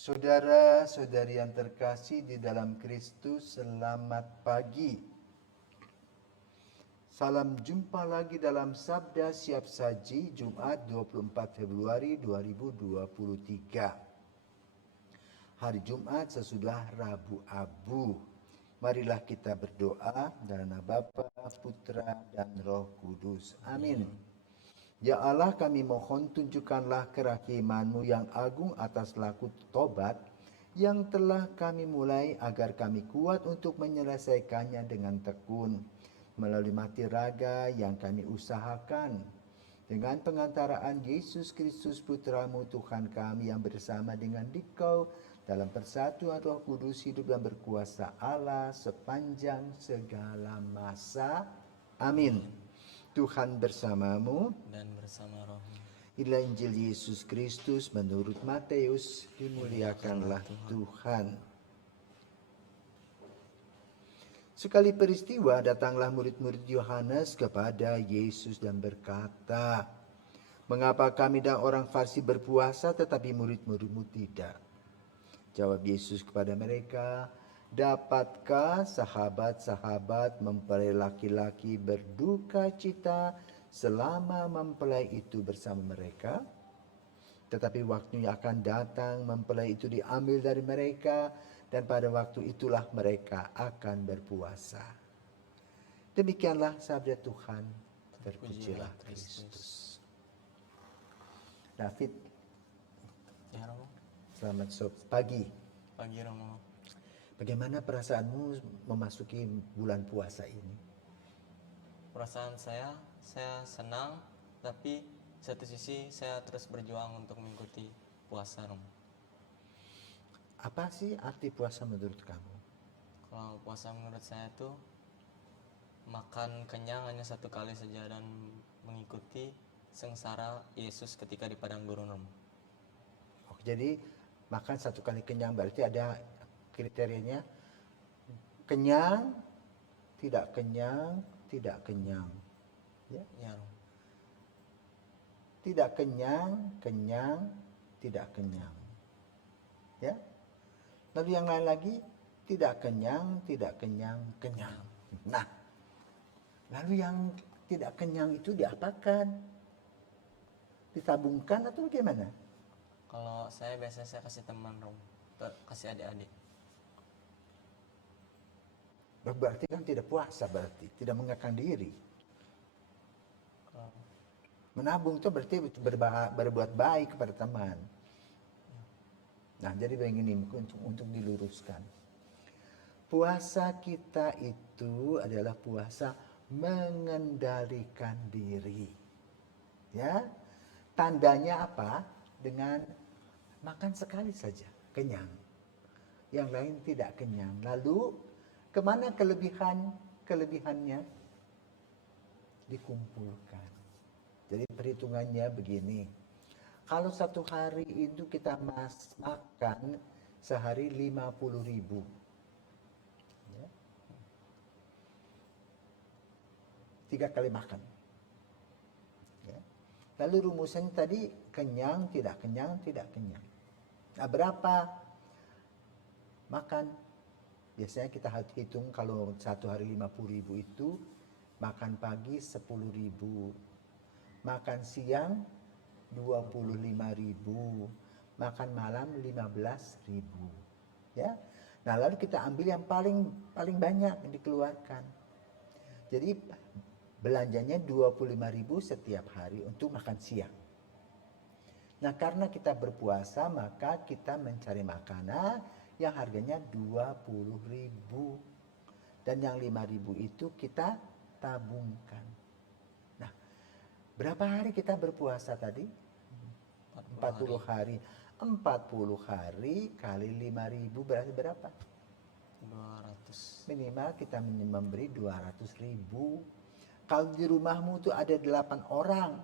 Saudara-saudari yang terkasih di dalam Kristus, selamat pagi. Salam jumpa lagi dalam Sabda Siap Saji Jumat 24 Februari 2023. Hari Jumat sesudah Rabu Abu. Marilah kita berdoa dalam nama Bapa, Putra, dan Roh Kudus. Amin. Ya Allah, kami mohon tunjukkanlah kerahiman-Mu yang agung atas laku tobat yang telah kami mulai agar kami kuat untuk menyelesaikannya dengan tekun melalui mati raga yang kami usahakan. Dengan pengantaraan Yesus Kristus Putra-Mu Tuhan kami yang bersama dengan Dikau dalam persatuan Roh Kudus hidup dan berkuasa Allah sepanjang segala masa. Amin. Tuhan bersamamu dan bersama rohmu. Inilah Injil Yesus Kristus menurut Matius. Dimuliakanlah Tuhan. Sekali peristiwa datanglah murid-murid Yohanes kepada Yesus dan berkata, "Mengapa kami dan orang Farisi berpuasa tetapi murid-muridmu tidak?" Jawab Yesus kepada mereka, "Dapatkah sahabat-sahabat mempelai laki-laki berduka cita selama mempelai itu bersama mereka? Tetapi waktunya akan datang mempelai itu diambil dari mereka, dan pada waktu itulah mereka akan berpuasa." Demikianlah sabda Tuhan. Terpujilah Kristus. David, Ya Romo, selamat pagi. pagi Romo. Bagaimana perasaanmu memasuki bulan puasa ini? Perasaan saya senang, tapi satu sisi saya terus berjuang untuk mengikuti puasa Romo. Apa sih arti puasa menurut kamu? Kalau puasa menurut saya tuh makan kenyang hanya satu kali saja dan mengikuti sengsara Yesus ketika di padang gurun Romo. Oh, jadi makan satu kali kenyang berarti ada kriterianya kenyang, tidak kenyang, tidak kenyang. Ya? Ya Romo. Tidak kenyang, kenyang, tidak kenyang. Ya? Lalu yang lain lagi, tidak kenyang, tidak kenyang, kenyang. Nah, lalu yang tidak kenyang itu diapakan? Ditabungkan atau bagaimana? Kalau saya biasanya saya kasih teman Romo, kasih adik-adik. Berarti kan tidak puasa, berarti tidak mengekang diri. Menabung itu berarti berbuat baik kepada teman. Nah, jadi begini untuk diluruskan. Puasa kita itu adalah puasa mengendalikan diri. Ya. Tandanya apa? Dengan makan sekali saja, kenyang. Yang lain tidak kenyang. Lalu kemana kelebihannya? Dikumpulkan. Jadi perhitungannya begini. Kalau satu hari itu kita makan sehari 50.000. Ya. 3 kali makan. Ya. Lalu rumusannya tadi kenyang, tidak kenyang, tidak kenyang. Nah, berapa makan? Biasanya kita hitung kalau satu hari 50.000 itu makan pagi 10.000. Makan siang 25.000, makan malam 15.000, ya. Nah, lalu kita ambil yang paling banyak yang dikeluarkan. Jadi belanjanya 25.000 setiap hari untuk makan siang. Nah, karena kita berpuasa, maka kita mencari makanan yang harganya 20.000. Dan yang 5.000 itu kita tabungkan. Nah, berapa hari kita berpuasa tadi? 40 hari. 40 hari kali 5.000 berarti berapa? 200. Minimal kita memberi 200.000. Kalau di rumahmu tuh ada 8 orang,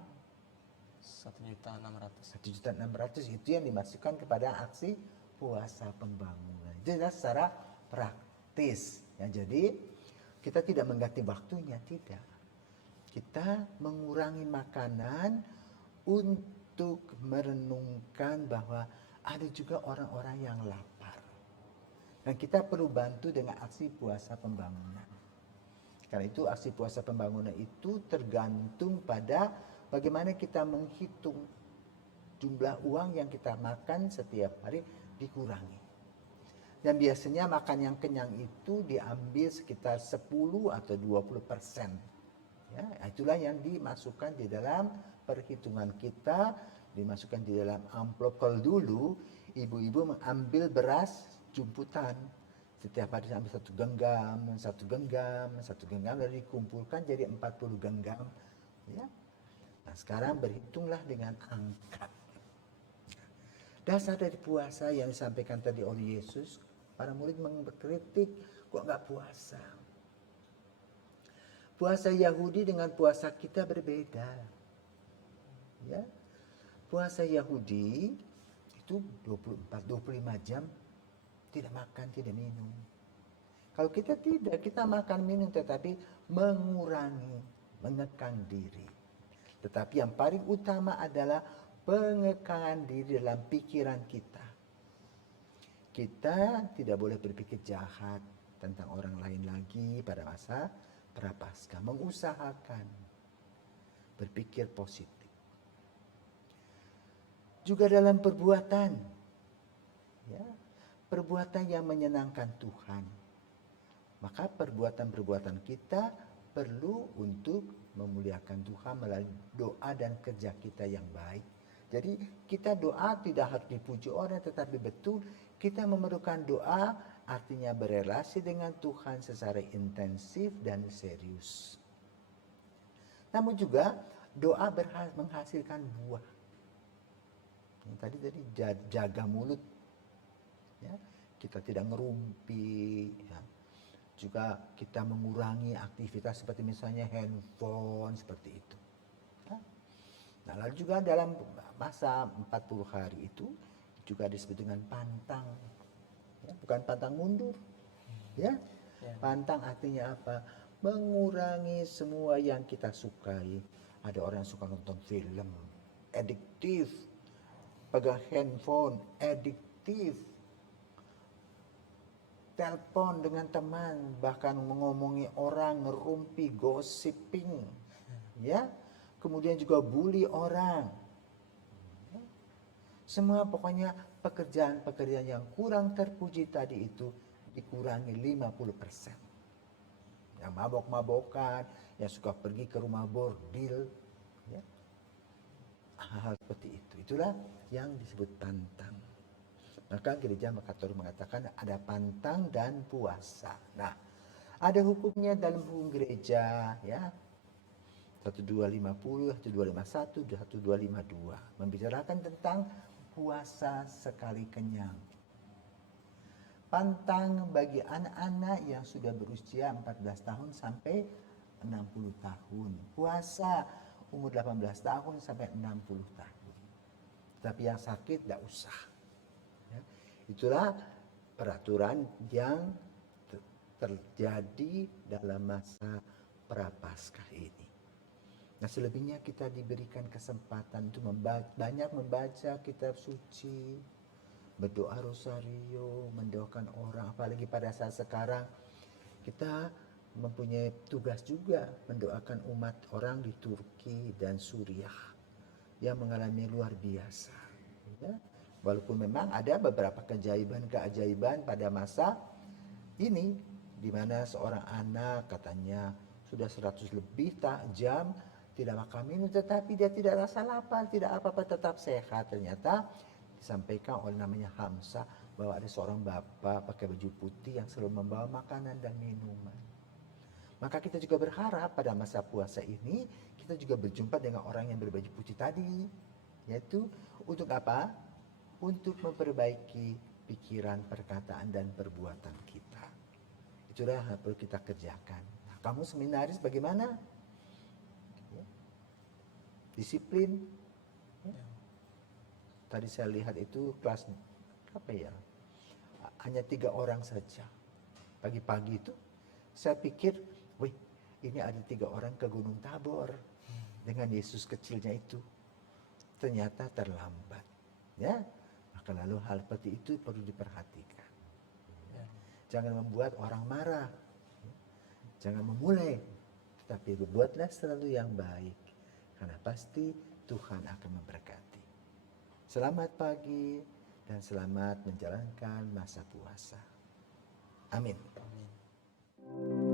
1.600.000. 1.600.000 itu yang dimasukkan kepada aksi puasa pembangunan. Jelas secara praktis. Ya, jadi kita tidak mengganti waktunya, tidak. Kita mengurangi makanan untuk merenungkan bahwa ada juga orang-orang yang lapar. Dan kita perlu bantu dengan aksi puasa pembangunan. Karena itu aksi puasa pembangunan itu tergantung pada bagaimana kita menghitung jumlah uang yang kita makan setiap hari dikurangi. Dan biasanya makan yang kenyang itu diambil sekitar 10 atau 20%. Ya, itulah yang dimasukkan di dalam perhitungan kita, dimasukkan di dalam amplop. Kalau dulu ibu-ibu mengambil beras jumputan, setiap hari ambil satu genggam, lalu dikumpulkan jadi 40 genggam. Ya. Nah, sekarang berhitunglah dengan angka. Dasar dari puasa yang disampaikan tadi oleh Yesus, para murid mengkritik, kok nggak puasa? Puasa Yahudi dengan puasa kita berbeda. Ya. Puasa Yahudi itu 24-25 jam tidak makan, tidak minum. Kalau kita tidak, kita makan minum tetapi mengurangi, mengekang diri. Tetapi yang paling utama adalah pengekangan diri dalam pikiran kita. Kita tidak boleh berpikir jahat tentang orang lain lagi pada masa Prapaskah. Mengusahakan berpikir positif. Juga dalam perbuatan. Ya, perbuatan yang menyenangkan Tuhan. Maka perbuatan-perbuatan kita perlu untuk memuliakan Tuhan melalui doa dan kerja kita yang baik. Jadi kita doa tidak harus dipuji orang, tetapi betul kita memerlukan doa, artinya berelasi dengan Tuhan secara intensif dan serius. Namun juga doa menghasilkan buah. Yang tadi jaga mulut, ya, kita tidak ngerumpi, ya. Juga kita mengurangi aktivitas seperti misalnya handphone seperti itu. Ya. Nah, lalu juga dalam masa 40 hari itu juga disebut dengan pantang. Ya, bukan pantang mundur. Ya. Pantang artinya apa? Mengurangi semua yang kita sukai. Ada orang yang suka nonton film, adiktif. Pegang handphone, adiktif. Telepon dengan teman, bahkan mengomongi orang, ngerumpi, gossiping. Ya. Kemudian juga bully orang. Semua pokoknya pekerjaan-pekerjaan yang kurang terpuji tadi itu dikurangi 50%. Yang mabok-mabokan, yang suka pergi ke rumah bordil, ya. Hal seperti itu. Itulah yang disebut pantang. Maka gereja Katolik mengatakan ada pantang dan puasa. Nah, ada hukumnya dalam hukum gereja, ya. 1250, 1251, 1252 membicarakan tentang puasa sekali kenyang. Pantang bagi anak-anak yang sudah berusia 14 tahun sampai 60 tahun. Puasa umur 18 tahun sampai 60 tahun. Tapi yang sakit tidak usah. Ya. Itulah peraturan yang terjadi dalam masa Prapaskah ini. Nah, selebihnya kita diberikan kesempatan untuk banyak membaca kitab suci, berdoa rosario, mendoakan orang. Apalagi pada saat sekarang kita mempunyai tugas juga mendoakan umat orang di Turki dan Suriah yang mengalami luar biasa. Ya. Walaupun memang ada beberapa keajaiban pada masa ini, di mana seorang anak katanya sudah 100 lebih jam tidak makan minum, tetapi dia tidak rasa lapar, tidak apa-apa, tetap sehat. Ternyata disampaikan oleh namanya Hamzah bahwa ada seorang bapak pakai baju putih yang selalu membawa makanan dan minuman. Maka kita juga berharap pada masa puasa ini kita juga berjumpa dengan orang yang berbaju putih tadi, yaitu untuk apa? Untuk memperbaiki pikiran, perkataan, dan perbuatan kita. Itulah yang perlu kita kerjakan. Nah, kamu seminaris bagaimana? Disiplin. Tadi saya lihat itu kelas apa ya? Hanya 3 orang saja. Pagi-pagi itu saya pikir, wih, ini ada 3 orang ke Gunung Tabor dengan Yesus kecilnya itu. Ternyata terlambat. Ya, Maka lalu hal seperti itu perlu diperhatikan. Ya. Jangan membuat orang marah. Jangan memulai. Tetapi berbuatlah selalu yang baik. Karena pasti Tuhan akan memberkati. Selamat pagi dan selamat menjalankan masa puasa. Amin. Amin.